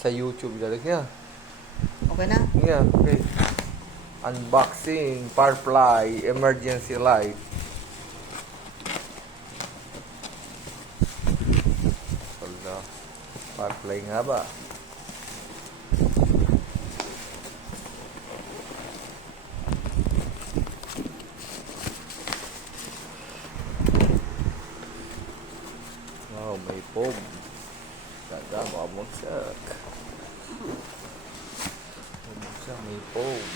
sa YouTube talaga. Okay na? Yeah, okay. Unboxing, Firefly, emergency light. Wala. Firefly nga ba? Wow, may foam. Ganda, bumagsak. Bumagsak, may foam.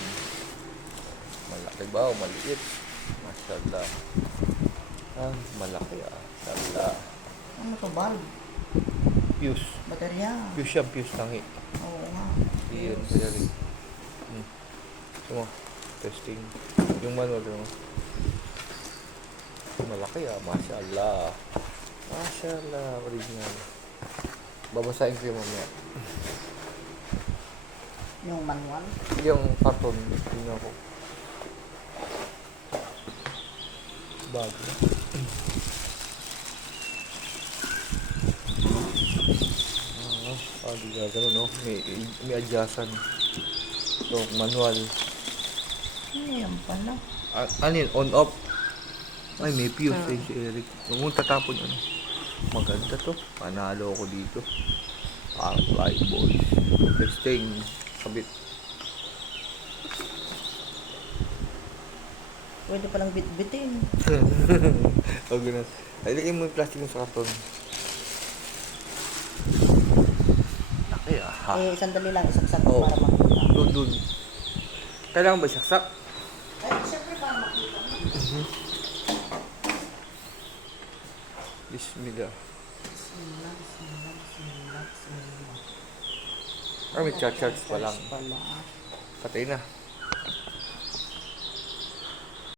Malaki ba o maliit? Masyallah. Ah, malaki ah. Masyallah. Ano to, bulb? Fuse. Baterya. Fuse siya, fuse tangi. Oo nga. Iyan, kaya rin. Sumo, testing. Yung manual mo. Malaki ah, masyallah. Masyallah, original. Babasahin ko yung mamaya. Yung manual. Yung karton, tingnan ko. Bago. Di ka ganun, no? May adjustan. So, manual. Ano yan pala? Ano yun? On-off? Ay, may fuse eh, si Eric. Huwag mong tatapon ano. Maganda to. Panalo ako dito. Firefly boys. Testing. Kabit. Pwede palang bit-bitin. O, ganun. Ay, lagay mo yung plastic mo sa karton. Laki ah. Eh, sandali lang. Isaksak Oo. para makita. Doon. Kailangan ba saksak? Ay, siyempre para makita mo. Bismillah. Bismillah, bismillah, bismillah, bismillah. Or may charge pa lang. Pala. Patay na.